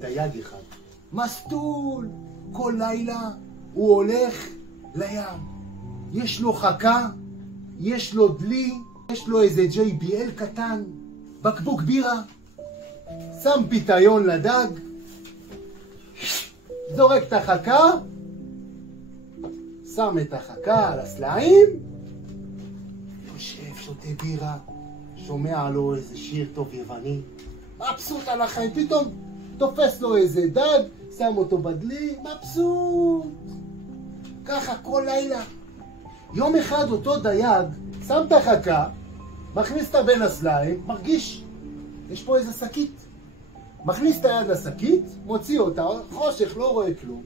דייג אחד. מסטול, כל לילה הוא הולך לים. יש לו חכה, יש לו דלי, יש לו איזה JBL קטן, בקבוק בירה, שם פיתיון לדג, זורק את החכה, שם את החכה על הסלעים, יושב, שותה בירה, שומע לו איזה שיר טוב יווני, מבסוט על החיים, פתאום תופס לו איזה דג, שם אותו בדלי, מבסוט. ככה כל לילה. יום אחד אותו דייג שם את החכה, מכניס אותה בין הסלעים, מרגיש, יש פה איזה שקית. מכניס את היד לשקית, מוציא אותה, חושך, לא רואה כלום.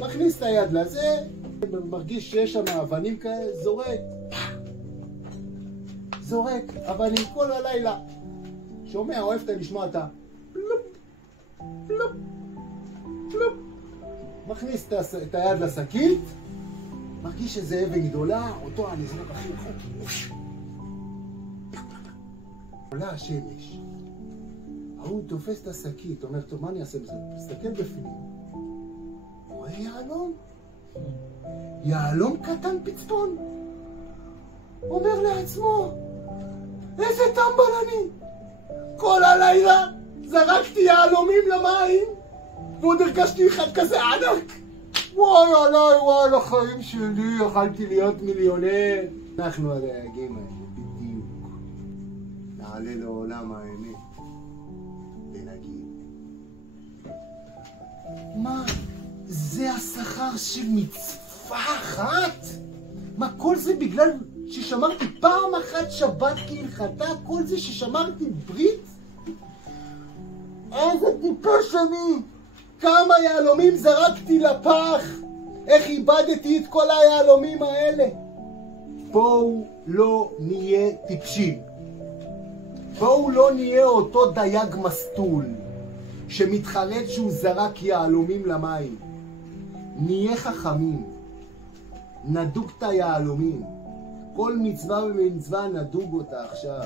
מכניס את היד לזה, מרגיש שיש שם אבנים כאלה, זורק אבנים כל הלילה. שומע, אוהבת לשמוע את פלופ, פלופ, פלופ. מכניס את היד לשקית, מרגיש שזה אבן גדולה, אותו אני זורק הכי רחוק. עולה השמש. הוא תופס את השקית, אומר, טוב, מה אני אעשה בזה? תסתכל בפנים. רואה יעלום? יעלום קטן פצפון. אומר לעצמו, איזה טמבל אני. כל הלילה זרקתי יעלומים למים, ועוד הרגשתי אחד כזה ענק. וואי עליי, וואי על החיים שלי, יכלתי להיות מיליונר. אנחנו הדייגים האלה, בדיוק. נעלה לעולם האמת. ונגיד, מה? זה השכר של מצווה אחת? מה, כל זה בגלל ששמרתי פעם אחת שבת כהלכתה? כל זה ששמרתי ברית? איזה טיפש אני! כמה יהלומים זרקתי לפח! איך איבדתי את כל היהלומים האלה? בואו לא נהיה טיפשים. בואו לא נהיה אותו דייג מסטול שמתחרט שהוא זרק יהלומים למים. נהיה חכמים. נדוג את היהלומים. כל מצווה ומצווה נדוג אותה עכשיו.